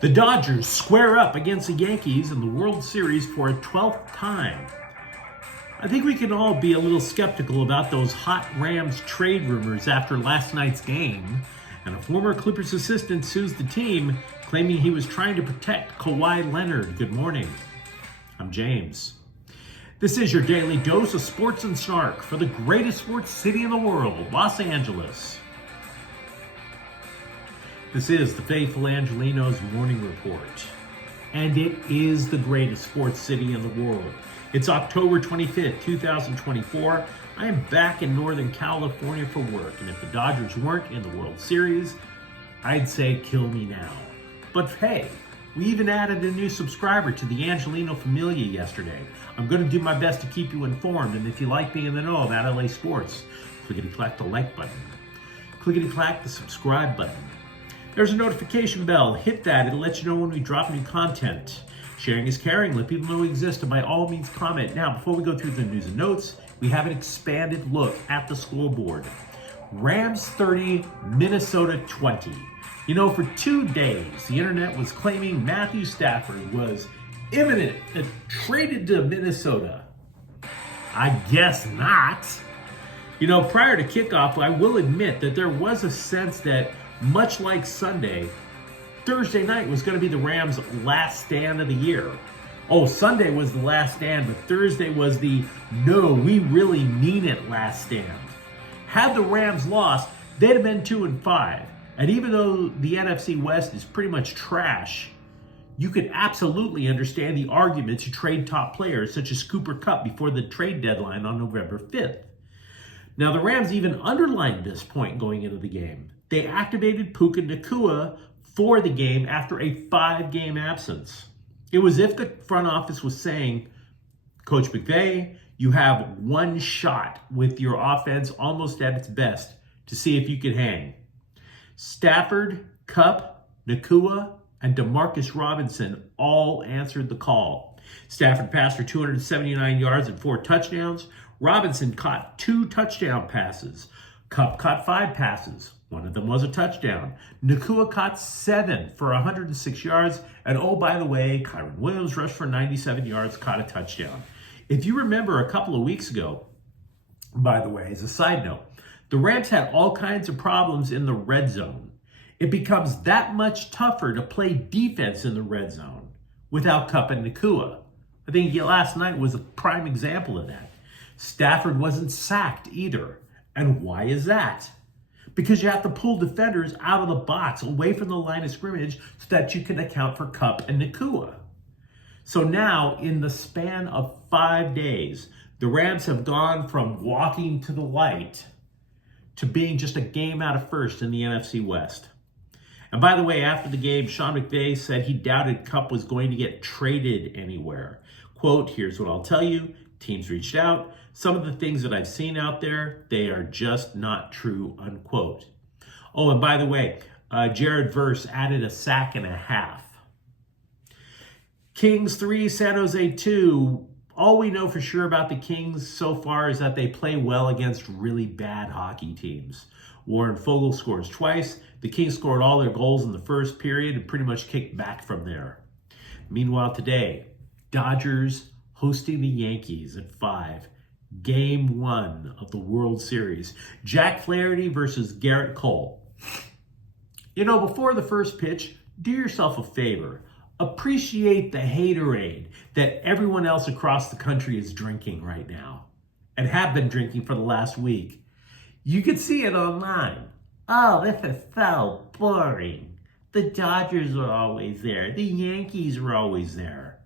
The Dodgers square up against the Yankees in the World Series for a 12th time. I think we can all be a little skeptical about those hot Rams trade rumors after last night's game, and a former Clippers assistant sues the team, claiming he was trying to protect Kawhi Leonard. Good morning. I'm James. This is your daily dose of sports and snark for the greatest sports city in the world, Los Angeles. This is the faithful Angelenos morning report, and it is the greatest sports city in the world. It's October 25th, 2024. I am back in Northern California for work, and if the Dodgers weren't in the World Series, I'd say kill me now. But hey, we even added a new subscriber to the Angeleno Familia yesterday. I'm going to do my best to keep you informed, and if you like being in the know about LA sports, clickety-clack the like button. Clickety-clack the subscribe button. There's a notification bell. Hit that. It'll let you know when we drop new content. Sharing is caring. Let people know we exist, and by all means comment. Now, before we go through the news and notes, we have an expanded look at the scoreboard. Rams 30, Minnesota 20. You know, for 2 days, the internet was claiming Matthew Stafford was imminent and traded to Minnesota. I guess not. You know, prior to kickoff, I will admit that there was a sense that, much like Sunday, Thursday night was going to be the Rams' last stand of the year. Oh, Sunday was the last stand, but Thursday was the no, we really mean it last stand. Had the Rams lost, they'd have been 2-5. And even though the NFC West is pretty much trash, you could absolutely understand the argument to trade top players such as Cooper Kupp before the trade deadline on November 5th. Now, the Rams even underlined this point going into the game. They activated Puka Nacua for the game after a 5-game absence. It was as if the front office was saying, Coach McVay, you have one shot with your offense almost at its best to see if you can hang. Stafford, Kupp, Nacua, and Demarcus Robinson all answered the call. Stafford passed for 279 yards and 4 touchdowns. Robinson caught 2 touchdown passes. Kupp caught 5 passes. One of them was a touchdown. Nacua caught 7 for 106 yards. And oh, by the way, Kyron Williams rushed for 97 yards, caught a touchdown. If you remember a couple of weeks ago, by the way, as a side note, the Rams had all kinds of problems in the red zone. It becomes that much tougher to play defense in the red zone without Kupp and Nacua. I think last night was a prime example of that. Stafford wasn't sacked either. And why is that? Because you have to pull defenders out of the box, away from the line of scrimmage, so that you can account for Kupp and Nacua. So now, in the span of 5 days, the Rams have gone from walking to the light to being just a game out of first in the NFC West. And by the way, after the game, Sean McVay said he doubted Kupp was going to get traded anywhere. Quote, here's what I'll tell you. Teams reached out. Some of the things that I've seen out there, they are just not true, unquote. Oh, and by the way, Jared Verse added a sack and a half. Kings 3, San Jose 2. All we know for sure about the Kings so far is that they play well against really bad hockey teams. Warren Fogle scores twice. The Kings scored all their goals in the first period and pretty much kicked back from there. Meanwhile today, Dodgers hosting the Yankees at 5. Game 1 of the World Series. Jack Flaherty versus Garrett Cole. You know, before the first pitch, do yourself a favor. Appreciate the haterade that everyone else across the country is drinking right now and have been drinking for the last week. You can see it online. Oh, this is so boring. The Dodgers are always there. The Yankees are always there.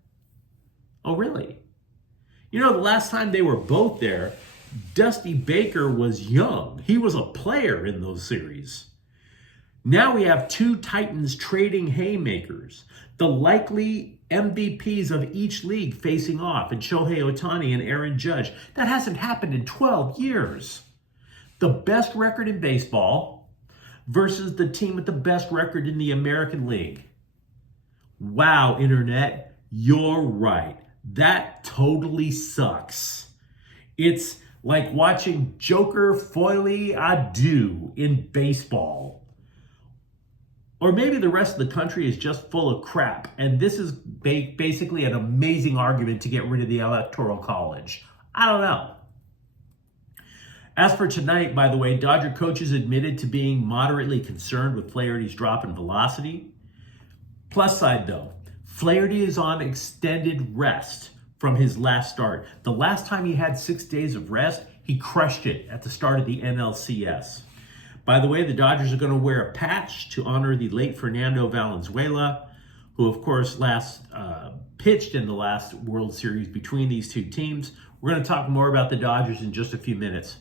Oh, really? You know, the last time they were both there, Dusty Baker was young. He was a player in those series. Now we have 2 Titans trading haymakers. The likely MVPs of each league facing off in Shohei Ohtani and Aaron Judge. That hasn't happened in 12 years. The best record in baseball versus the team with the best record in the American League. Wow, Internet, you're right. That totally sucks. It's like watching Joker Foily Adu in baseball. Or maybe the rest of the country is just full of crap, and this is basically an amazing argument to get rid of the Electoral College. I don't know. As for tonight, by the way, Dodger coaches admitted to being moderately concerned with Flaherty's drop in velocity. Plus side though, Flaherty is on extended rest from his last start. The last time he had 6 days of rest, he crushed it at the start of the NLCS. By the way, the Dodgers are going to wear a patch to honor the late Fernando Valenzuela, who of course last pitched in the last World Series between these two teams. We're going to talk more about the Dodgers in just a few minutes.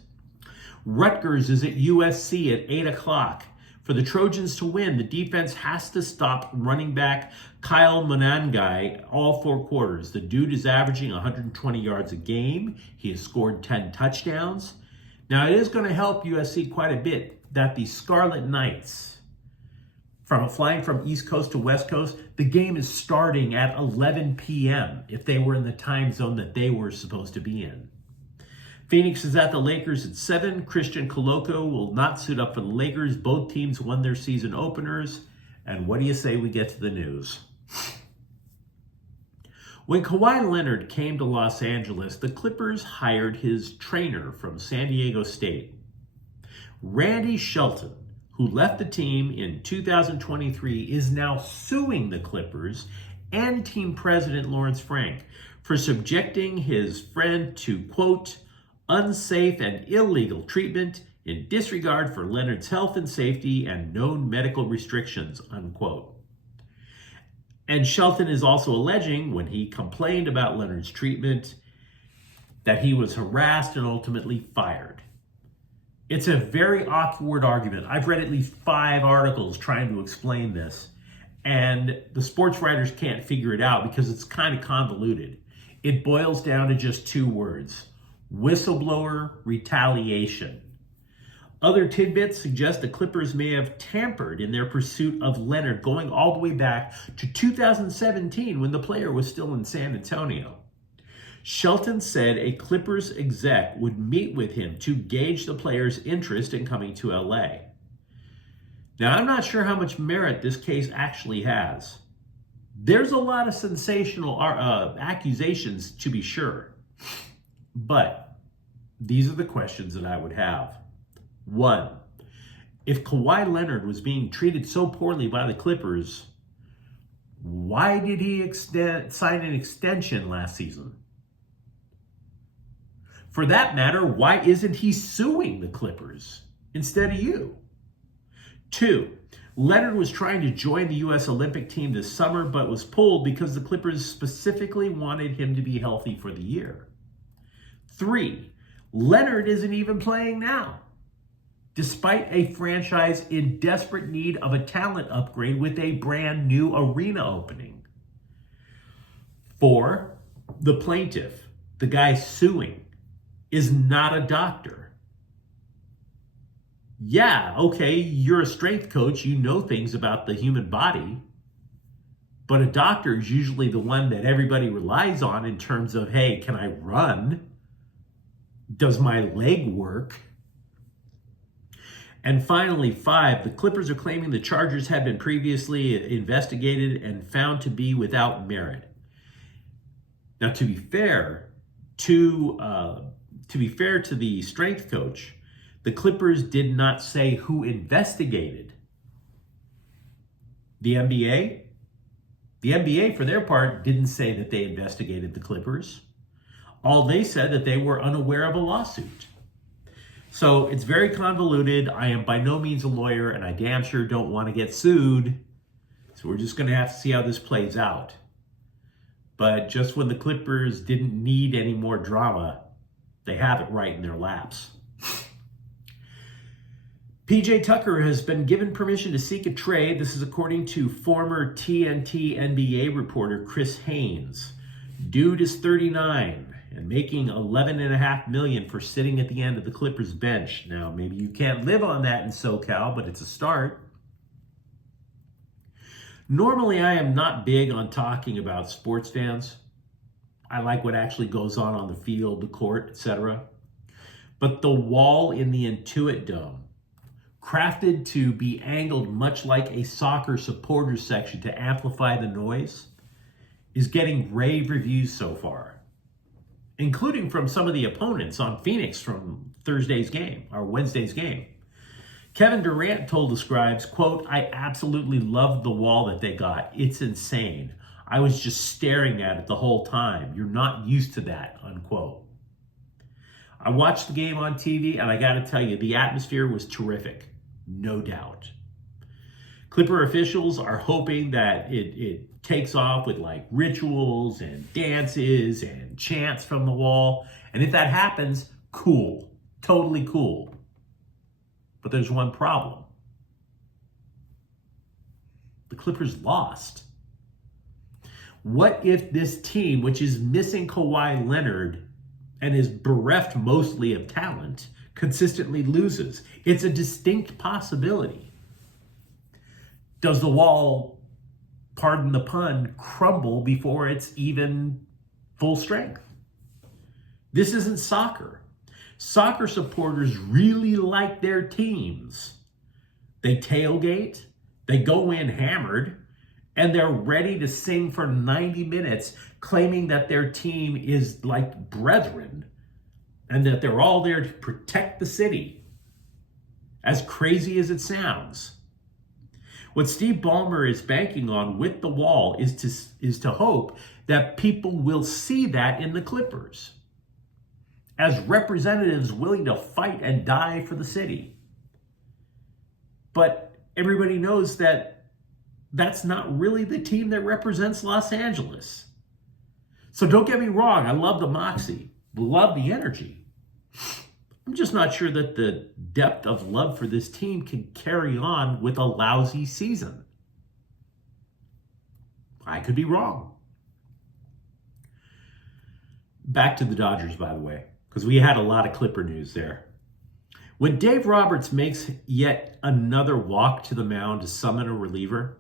Rutgers is at USC at 8 o'clock. For the Trojans to win, the defense has to stop running back Kyle Monangai all 4 quarters. The dude is averaging 120 yards a game. He has scored 10 touchdowns. Now, it is going to help USC quite a bit that the Scarlet Knights, flying from East Coast to West Coast, the game is starting at 11 p.m. if they were in the time zone that they were supposed to be in. Phoenix is at the Lakers at 7. Christian Coloco will not suit up for the Lakers. Both teams won their season openers. And what do you say we get to the news? When Kawhi Leonard came to Los Angeles, the Clippers hired his trainer from San Diego State. Randy Shelton, who left the team in 2023, is now suing the Clippers and team president Lawrence Frank for subjecting his friend to, quote, unsafe and illegal treatment in disregard for Leonard's health and safety and known medical restrictions, unquote. And Shelton is also alleging, when he complained about Leonard's treatment, that he was harassed and ultimately fired. It's a very awkward argument. I've read at least 5 articles trying to explain this, and the sports writers can't figure it out because it's kind of convoluted. It boils down to just 2 words: whistleblower retaliation. Other tidbits suggest the Clippers may have tampered in their pursuit of Leonard, going all the way back to 2017 when the player was still in San Antonio. Shelton said a Clippers exec would meet with him to gauge the player's interest in coming to LA. Now, I'm not sure how much merit this case actually has. There's a lot of sensational accusations, to be sure. But these are the questions that I would have. 1, if Kawhi Leonard was being treated so poorly by the Clippers, why did he sign an extension last season? For that matter, why isn't he suing the Clippers instead of you? 2, Leonard was trying to join the U.S. Olympic team this summer, but was pulled because the Clippers specifically wanted him to be healthy for the year. 3, Leonard isn't even playing now, despite a franchise in desperate need of a talent upgrade with a brand new arena opening. 4, the plaintiff, the guy suing, is not a doctor. Yeah, okay, you're a strength coach, you know things about the human body, but a doctor is usually the one that everybody relies on in terms of, hey, can I run? Does my leg work? And finally, 5, the Clippers are claiming the charges had been previously investigated and found to be without merit. Now, to be fair to the strength coach, the Clippers did not say who investigated. The NBA? The NBA, for their part, didn't say that they investigated the Clippers. All they said that they were unaware of a lawsuit. So it's very convoluted. I am by no means a lawyer, and I damn sure don't want to get sued. So we're just going to have to see how this plays out. But just when the Clippers didn't need any more drama, they have it right in their laps. PJ Tucker has been given permission to seek a trade. This is according to former TNT NBA reporter Chris Haynes. Dude is 39 and making $11.5 million for sitting at the end of the Clippers bench. Now, maybe you can't live on that in SoCal, but it's a start. Normally, I am not big on talking about sports fans. I like what actually goes on the field, the court, etc. But the wall in the Intuit Dome crafted to be angled much like a soccer supporters section to amplify the noise, is getting rave reviews so far, including from some of the opponents on Phoenix from Thursday's game, or Wednesday's game. Kevin Durant told the scribes, quote, "I absolutely loved the wall that they got. It's insane. I was just staring at it the whole time. You're not used to that," unquote. I watched the game on TV, and I got to tell you, the atmosphere was terrific, no doubt. Clipper officials are hoping that it takes off with like rituals and dances and chants from the wall. And if that happens, cool, totally cool. But there's one problem. The Clippers lost. What if this team, which is missing Kawhi Leonard and is bereft mostly of talent, consistently loses? It's a distinct possibility. Does the wall, pardon the pun, crumble before it's even full strength? This isn't soccer. Soccer supporters really like their teams. They tailgate, they go in hammered, and they're ready to sing for 90 minutes, claiming that their team is like brethren and that they're all there to protect the city. As crazy as it sounds. What Steve Ballmer is banking on with the wall is to hope that people will see that in the Clippers as representatives willing to fight and die for the city. But everybody knows that that's not really the team that represents Los Angeles. So don't get me wrong, I love the moxie, love the energy. I'm just not sure that the depth of love for this team can carry on with a lousy season. I could be wrong. Back to the Dodgers, by the way, because we had a lot of Clipper news there. When Dave Roberts makes yet another walk to the mound to summon a reliever,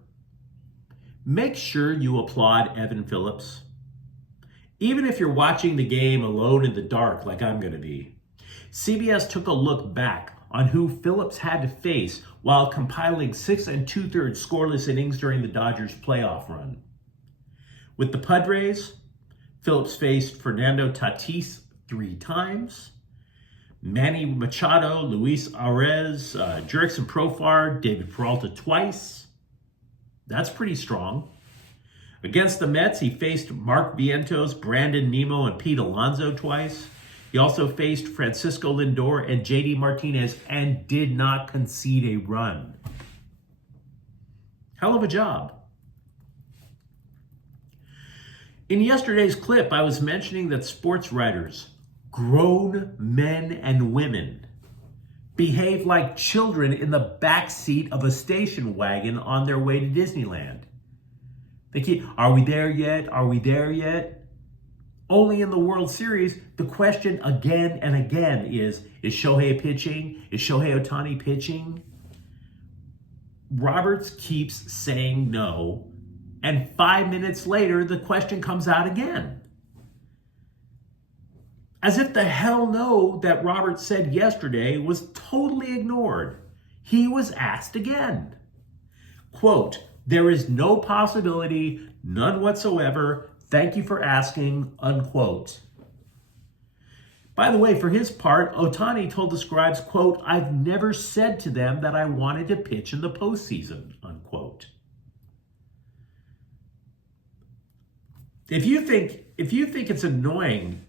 make sure you applaud Evan Phillips. Even if you're watching the game alone in the dark like I'm going to be, CBS took a look back on who Phillips had to face while compiling 6 2/3 scoreless innings during the Dodgers' playoff run. With the Padres, Phillips faced Fernando Tatis 3 times, Manny Machado, Luis Arraez, Jurickson Profar, David Peralta twice. That's pretty strong. Against the Mets, he faced Mark Vientos, Brandon Nimmo, and Pete Alonso twice. He also faced Francisco Lindor and JD Martinez and did not concede a run. Hell of a job. In yesterday's clip, I was mentioning that sports writers, grown men and women, behave like children in the backseat of a station wagon on their way to Disneyland. They keep, are we there yet? Are we there yet? Only in the World Series, the question again and again is Shohei pitching? Is Shohei Ohtani pitching? Roberts keeps saying no, and 5 minutes later, the question comes out again. As if the hell no that Roberts said yesterday was totally ignored. He was asked again. Quote, "There is no possibility, none whatsoever. Thank you for asking," unquote. By the way, for his part, Ohtani told the scribes, quote, "I've never said to them that I wanted to pitch in the postseason," unquote. If you think it's annoying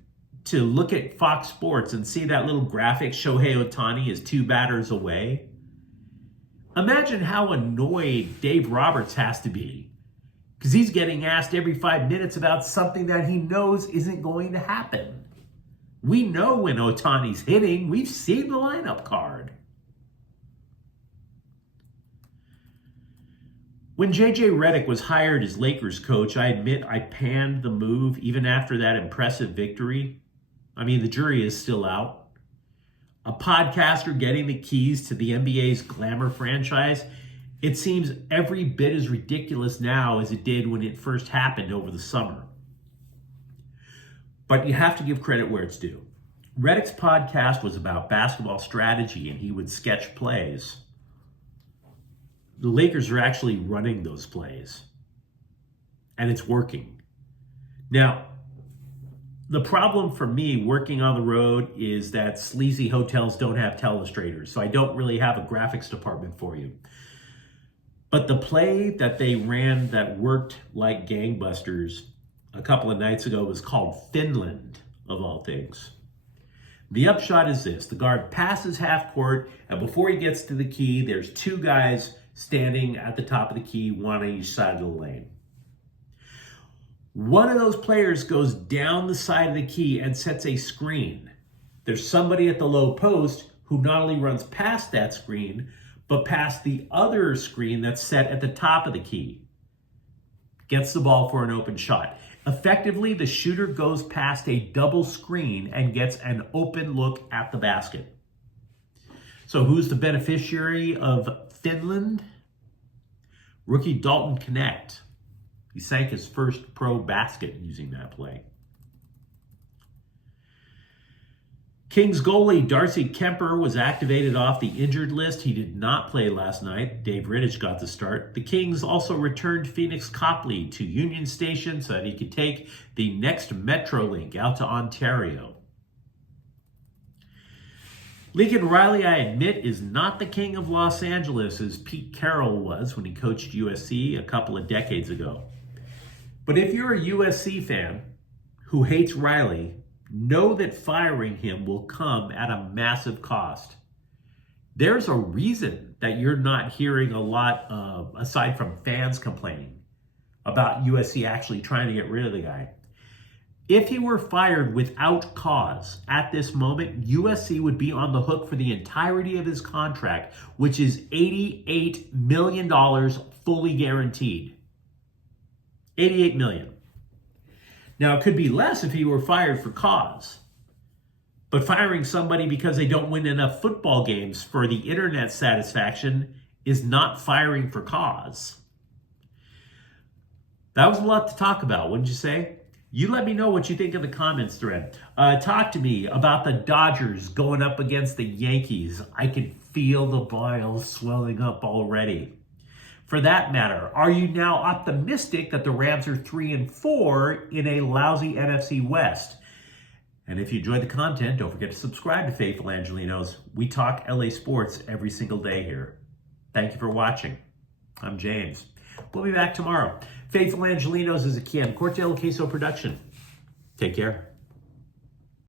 to look at Fox Sports and see that little graphic, Shohei Ohtani is 2 batters away, imagine how annoyed Dave Roberts has to be, because he's getting asked every 5 minutes about something that he knows isn't going to happen. We know when Ohtani's hitting. We've seen the lineup card. When J.J. Redick was hired as Lakers coach, I admit I panned the move even after that impressive victory. I mean, the jury is still out. A podcaster getting the keys to the NBA's glamour franchise, it seems every bit as ridiculous now as it did when it first happened over the summer. But you have to give credit where it's due. Redick's podcast was about basketball strategy, and he would sketch plays. The Lakers are actually running those plays, and it's working. Now, the problem for me working on the road is that sleazy hotels don't have telestrators, so I don't really have a graphics department for you. But the play that they ran that worked like gangbusters a couple of nights ago was called Finland, of all things. The upshot is this: the guard passes half court, and before he gets to the key, there's two guys standing at the top of the key, one on each side of the lane. One of those players goes down the side of the key and sets a screen. There's somebody at the low post who not only runs past that screen, but past the other screen that's set at the top of the key. Gets the ball for an open shot. Effectively, the shooter goes past a double screen and gets an open look at the basket. So who's the beneficiary of Finland? Rookie Dalton Knecht. He sank his first pro basket using that play. Kings goalie Darcy Kemper was activated off the injured list. He did not play last night. Dave Rittich got the start. The Kings also returned Phoenix Copley to Union Station so that he could take the next Metrolink out to Ontario. Lincoln Riley, I admit, is not the king of Los Angeles as Pete Carroll was when he coached USC a couple of decades ago. But if you're a USC fan who hates Riley, know that firing him will come at a massive cost. There's a reason that you're not hearing a lot, aside from fans complaining, about USC actually trying to get rid of the guy. If he were fired without cause at this moment, USC would be on the hook for the entirety of his contract, which is $88 million fully guaranteed. $88 million. Now, it could be less if he were fired for cause. But firing somebody because they don't win enough football games for the internet satisfaction is not firing for cause. That was a lot to talk about, wouldn't you say? You let me know what you think in the comments thread. Talk to me about the Dodgers going up against the Yankees. I can feel the bile swelling up already. For that matter, are you now optimistic that the Rams are 3-4 in a lousy NFC West? And if you enjoyed the content, don't forget to subscribe to Faithful Angelenos. We talk LA sports every single day here. Thank you for watching. I'm James. We'll be back tomorrow. Faithful Angelenos is a Cam Cortez Queso production. Take care.